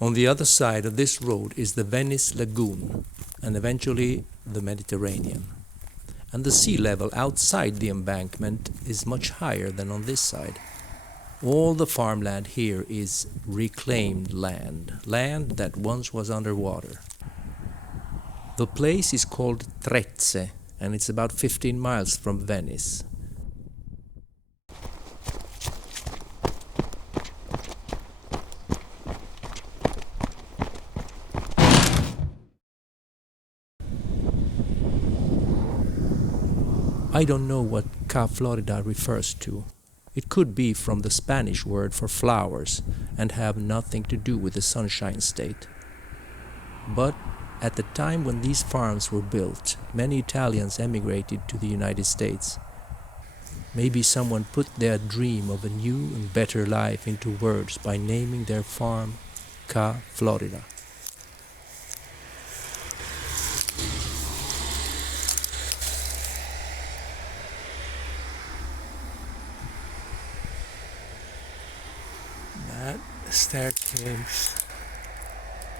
On the other side of this road is the Venice Lagoon, and eventually the Mediterranean. And the sea level outside the embankment is much higher than on this side. All the farmland here is reclaimed land, land that once was underwater. The place is called Trezze, and it's about 15 miles from Venice. I don't know what Ca Florida refers to. It could be from the Spanish word for flowers and have nothing to do with the Sunshine State. But at the time when these farms were built, many Italians emigrated to the United States. Maybe someone put their dream of a new and better life into words by naming their farm Ca Florida.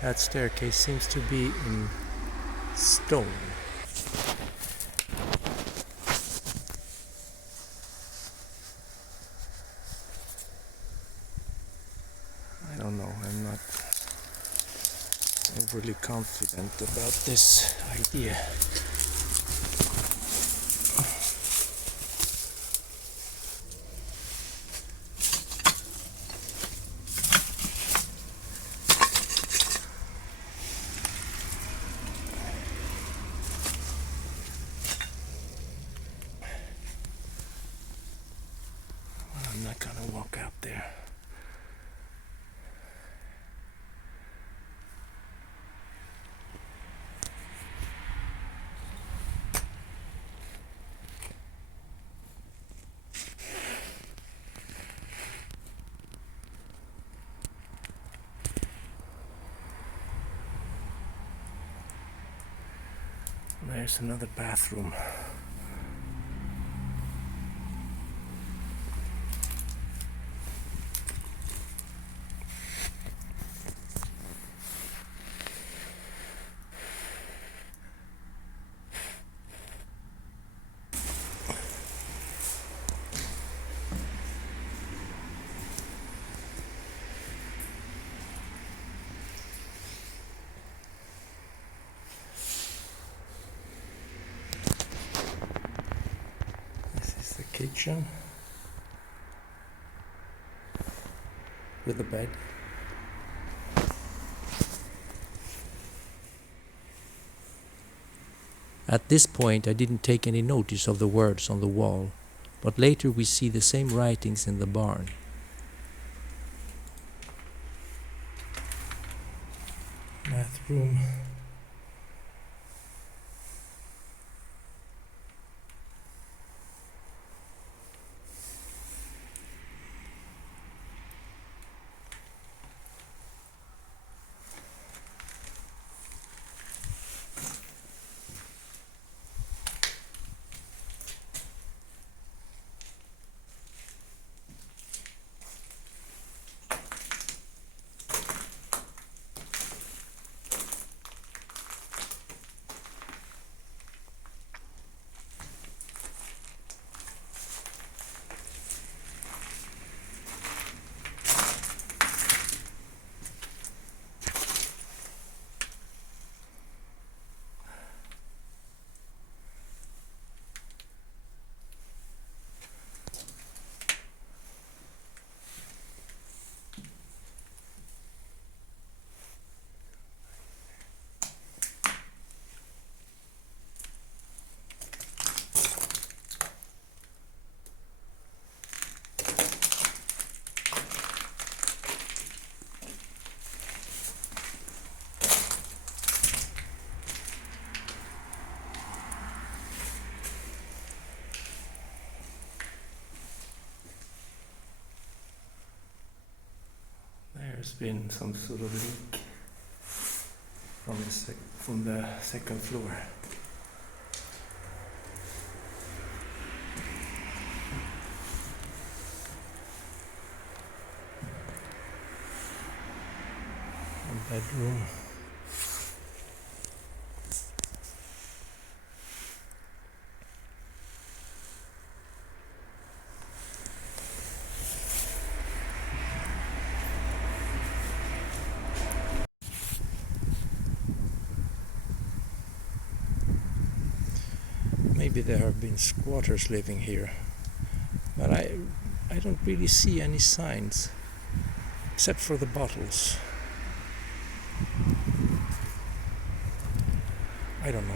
That staircase seems to be in stone. I don't know, I'm not overly confident about this idea. I'm not gonna walk out there. There's another bathroom. The kitchen with a bed. At this point I didn't take any notice of the words on the wall, but later we see the same writings in the barn. Bathroom. There's been some sort of leak from the second floor. bedroom. Maybe there have been squatters living here, but I don't really see any signs, except for the bottles. I don't know.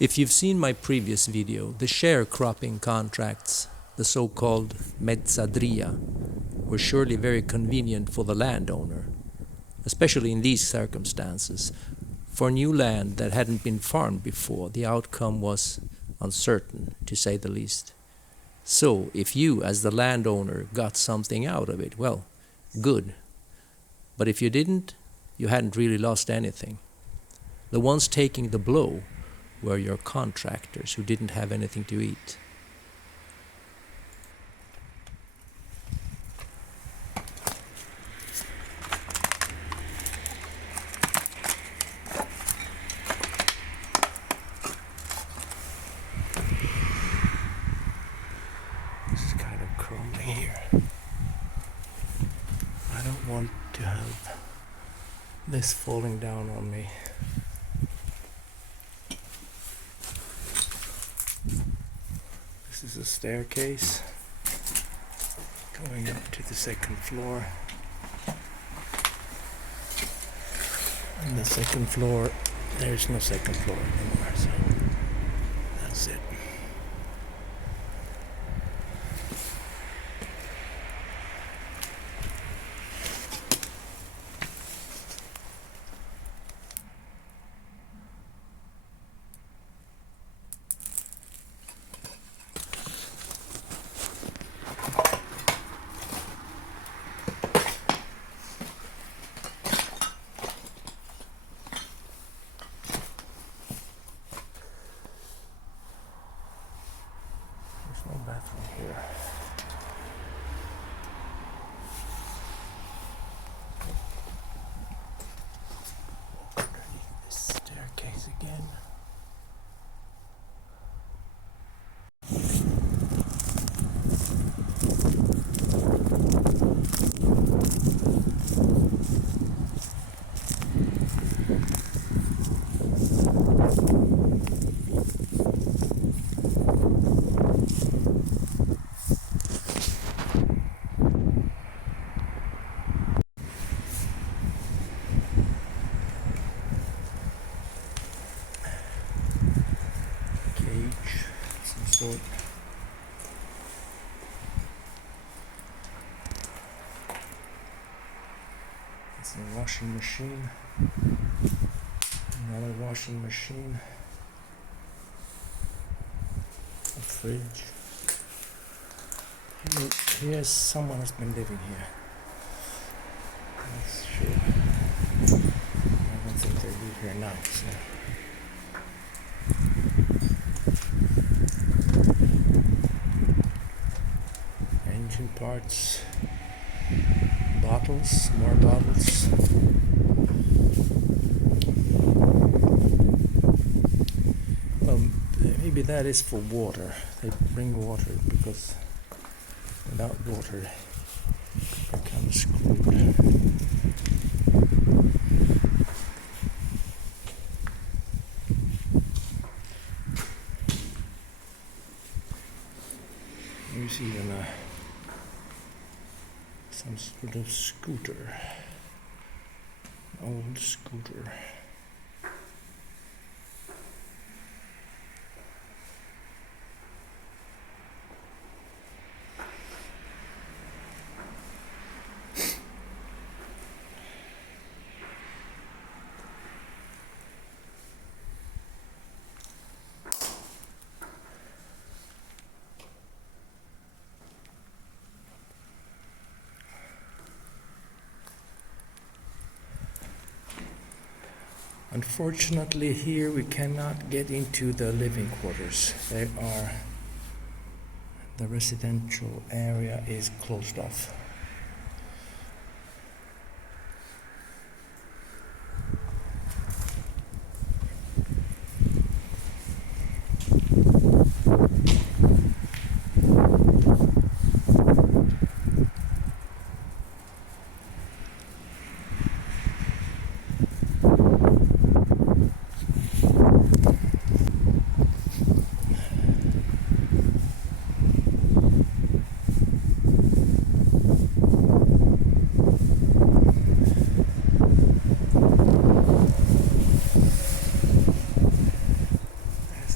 If you've seen my previous video, the sharecropping contracts, the so-called mezzadria, were surely very convenient for the landowner, especially in these circumstances. For new land that hadn't been farmed before, the outcome was uncertain, to say the least. So, if you, as the landowner, got something out of it, well, good. But if you didn't, you hadn't really lost anything. The ones taking the blow were your contractors who didn't have anything to eat. This is kind of crumbling here. I don't want to have this falling down on me. This is a staircase going up to the second floor. And the second floor, there's no second floor anymore, so that's it. No bathroom here. Walk underneath this staircase again. Some sort. It's a washing machine. Another washing machine. A fridge. Here's someone has been living here. That's sure. I don't think they live here now, so. Engine parts, bottles, more bottles. Well, maybe that is for water. They bring water because without water you're kind of screwed. You see some sort of scooter, old scooter. Unfortunately, here we cannot get into the living quarters. The residential area is closed off.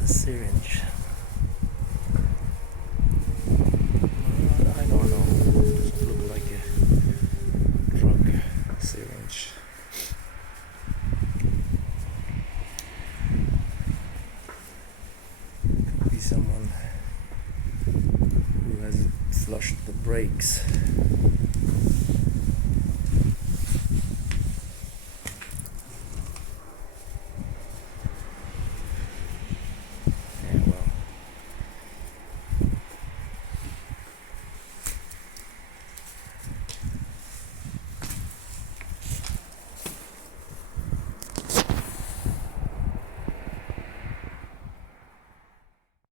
Syringe. I don't know. It doesn't look like a drug syringe. Could be someone who has flushed the brakes.